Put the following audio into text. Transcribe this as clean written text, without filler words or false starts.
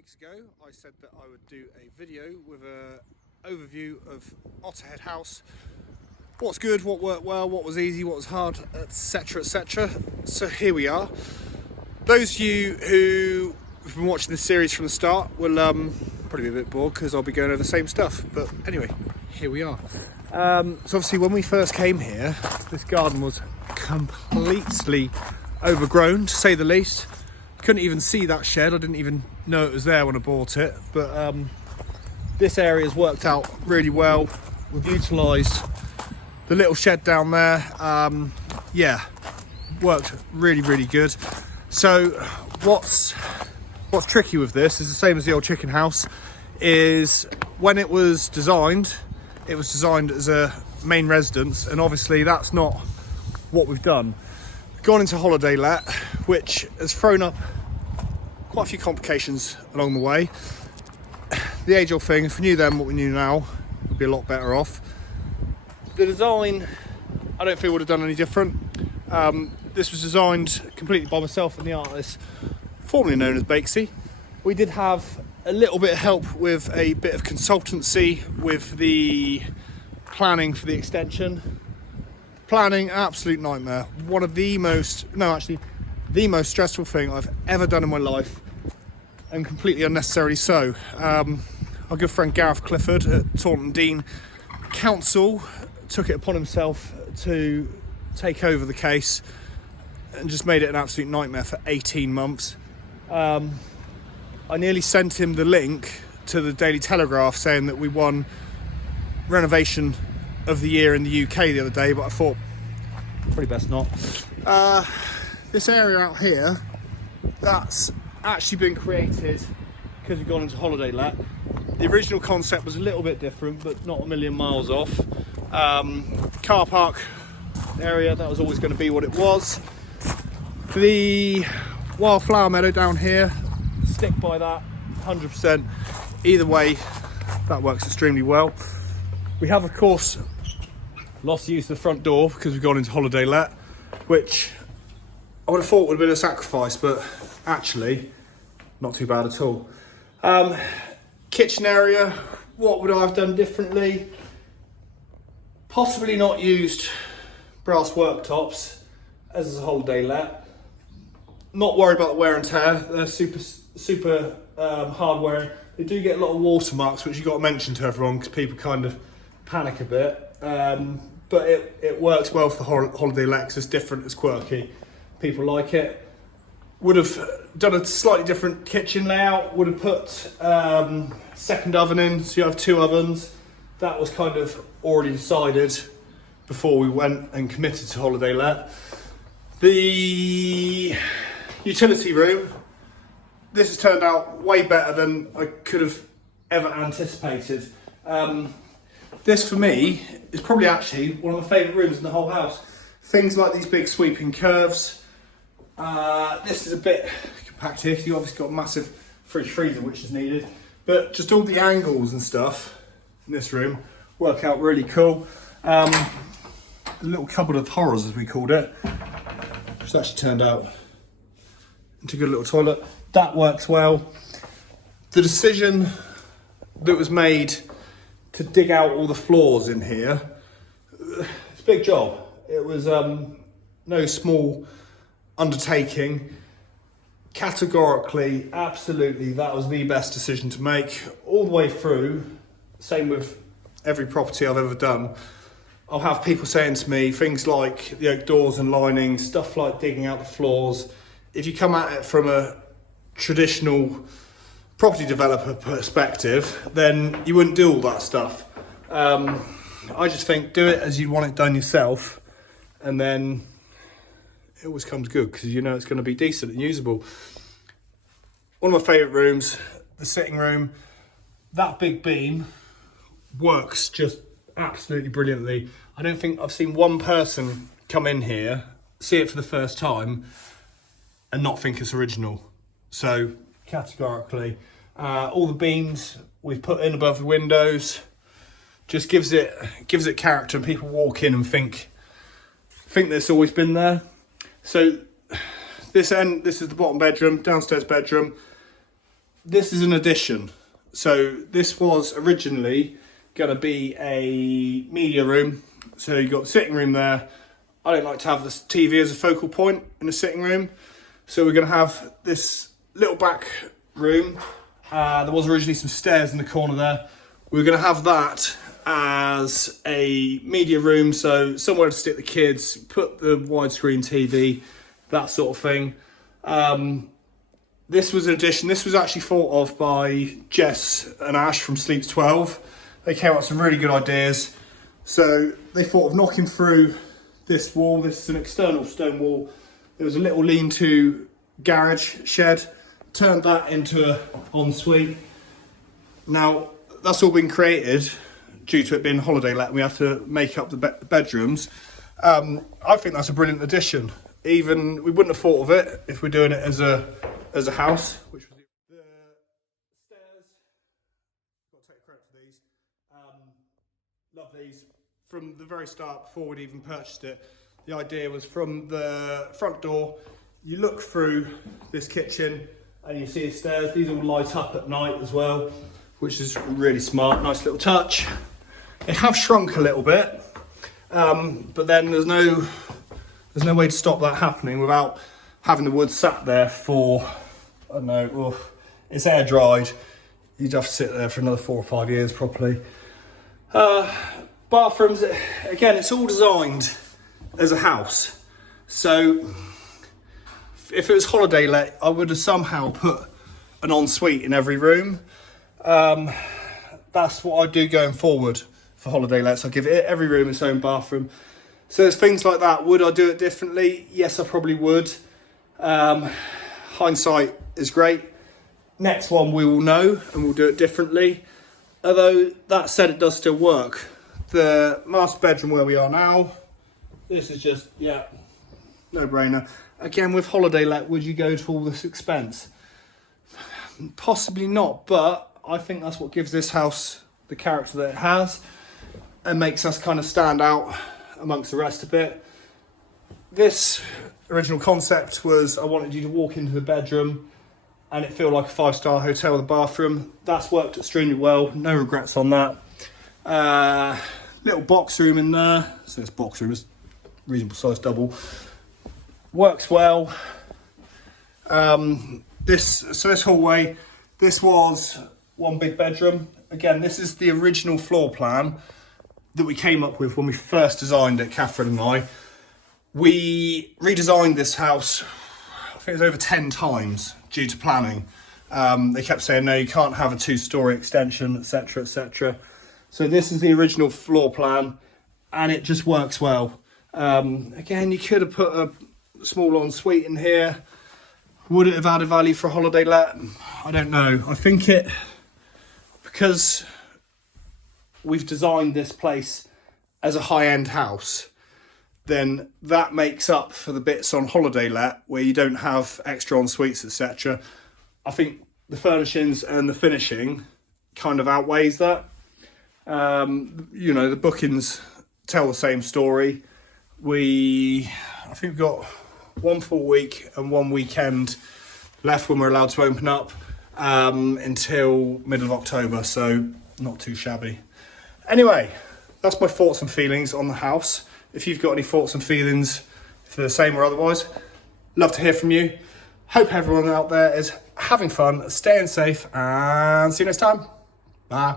weeks ago I said that I would do a video with an overview of Otterhead house. What's good, what worked well, what was easy, what was hard, etc, etc. So here we are. Those of you who have been watching this series from the start will probably be a bit bored because I'll be going over the same stuff, but anyway, here we are. So obviously when we first came here, this garden was completely overgrown, to say the least. Couldn't even see that shed. I didn't even know it was there when I bought it, but this area has worked out really well. We've utilised the little shed down there. Yeah, worked really good. So what's tricky with this is the same as the old chicken house, is when it was designed as a main residence, and obviously that's not what we've done. Gone into holiday let, which has thrown up quite a few complications along the way. The age old thing, if we knew then what we knew now, we'd be a lot better off. The design, I don't feel would have done any different. This was designed completely by myself and the artist, formerly known as Bakesy. We did have a little bit of help with a bit of consultancy with the planning for the extension. Planning, absolute nightmare. One of the most, the most stressful thing I've ever done in my life, and completely unnecessarily so. Our good friend Gareth Clifford at Taunton Dean Council took it upon himself to take over the case and just made it an absolute nightmare for 18 months. I nearly sent him the link to the Daily Telegraph saying that we won renovation of the year in the UK the other day, but I thought probably best not. This area out here, that's actually been created because we've gone into holiday let. The original concept was a little bit different, but not a million miles off. Car park area, that was always going to be what it was. The wildflower meadow down here, stick by that 100%. Either way, that works extremely well. We have, of course, lost the use of the front door because we've gone into holiday let, which I would have thought would have been a sacrifice, but actually not too bad at all. Kitchen area, what would I have done differently? Possibly not used brass worktops as a holiday let. Not worried about the wear and tear. They're super hard wearing. They do get a lot of watermarks, which you've got to mention to everyone because people kind of panic a bit. But it works well for holiday lets. It's different, it's quirky. People like it. Would have done a slightly different kitchen layout. Would have put second oven in, so you have two ovens. That was kind of already decided before we went and committed to holiday let. The utility room, this has turned out way better than I could have ever anticipated. This for me is probably actually one of my favourite rooms in the whole house. Things like these big sweeping curves. This is a bit compact here because you've obviously got a massive fridge freezer which is needed. But just all the angles and stuff in this room work out really cool. A little cupboard of horrors, as we called it, which actually turned out into a good little toilet. That works well. The decision that was made to dig out all the floors in here, it's a big job. It was no small undertaking. Categorically, absolutely, that was the best decision to make all the way through. Same with every property I've ever done. I'll have people saying to me things like the oak doors and linings, stuff like digging out the floors. If you come at it from a traditional property developer perspective, then you wouldn't do all that stuff. I just think do it as you want it done yourself, and then it always comes good because you know it's going to be decent and usable. One of my favourite rooms, the sitting room. That big beam works just absolutely brilliantly. I don't think I've seen one person come in here, see it for the first time, and not think it's original. So categorically, all the beams we've put in above the windows just gives it character, and people walk in and think that it's always been there. So this is the bottom bedroom, downstairs bedroom. this is an addition. So this was originally going to be a media room. So you've got the sitting room there. I don't like to have this TV as a focal point in the sitting room. So we're going to have this little back room. There was originally some stairs in the corner there. We're going to have that as a media room. So somewhere to stick the kids, put the widescreen TV, that sort of thing. This was an addition. This was actually thought of by Jess and Ash from Sleeps 12. They came up with some really good ideas. So they thought of knocking through this wall. This is an external stone wall. There was a little lean-to garage shed. Turned that into an ensuite. Now, that's all been created due to it being holiday let. We have to make up the bedrooms. I think that's a brilliant addition. Even we wouldn't have thought of it if we're doing it as a house. Which was the stairs. Got to take credit for these. Love these from the very start before we'd even purchased it. The idea was from the front door. You look through this kitchen and you see the stairs. These all light up at night as well, which is really smart. Nice little touch. They have shrunk a little bit, but then there's no way to stop that happening without having the wood sat there for, I don't know, well, it's air dried. You'd have to sit there for another 4 or 5 years probably. Bathrooms, again, it's all designed as a house. So if it was holiday let, I would have somehow put an ensuite in every room. That's what I do going forward for holiday lets. I give it every room its own bathroom. So there's things like that. Would I do it differently? Yes, I probably would. Hindsight is great. Next one we will know and we'll do it differently. Although that said, it does still work. The master bedroom where we are now, this is just, yeah, no brainer. Again, with holiday let, would you go to all this expense? Possibly not, but I think that's what gives this house the character that it has and makes us kind of stand out amongst the rest of it. This original concept was I wanted you to walk into the bedroom and it feel like a 5-star hotel with a bathroom. That's worked extremely well, no regrets on that. Little box room in there, so this box room is reasonable size double. Works well. This hallway, this was one big bedroom. Again, this is the original floor plan that we came up with when we first designed it, Catherine and I. We redesigned this house, I think it was over 10 times due to planning. They kept saying, no, you can't have a 2-story extension, etc., etc. So this is the original floor plan and it just works well. Again, you could have put a small ensuite in here. Would it have added value for a holiday let? I don't know. I think because we've designed this place as a high-end house, then that makes up for the bits on holiday let where you don't have extra ensuites, etc. I think the furnishings and the finishing kind of outweighs that. You know, the bookings tell the same story. I think we've got 1 full week and 1 weekend left when we're allowed to open up until middle of October, so not too shabby. Anyway, that's my thoughts and feelings on the house. If you've got any thoughts and feelings, if they're the same or otherwise, love to hear from you. Hope everyone out there is having fun, staying safe, and see you next time. Bye.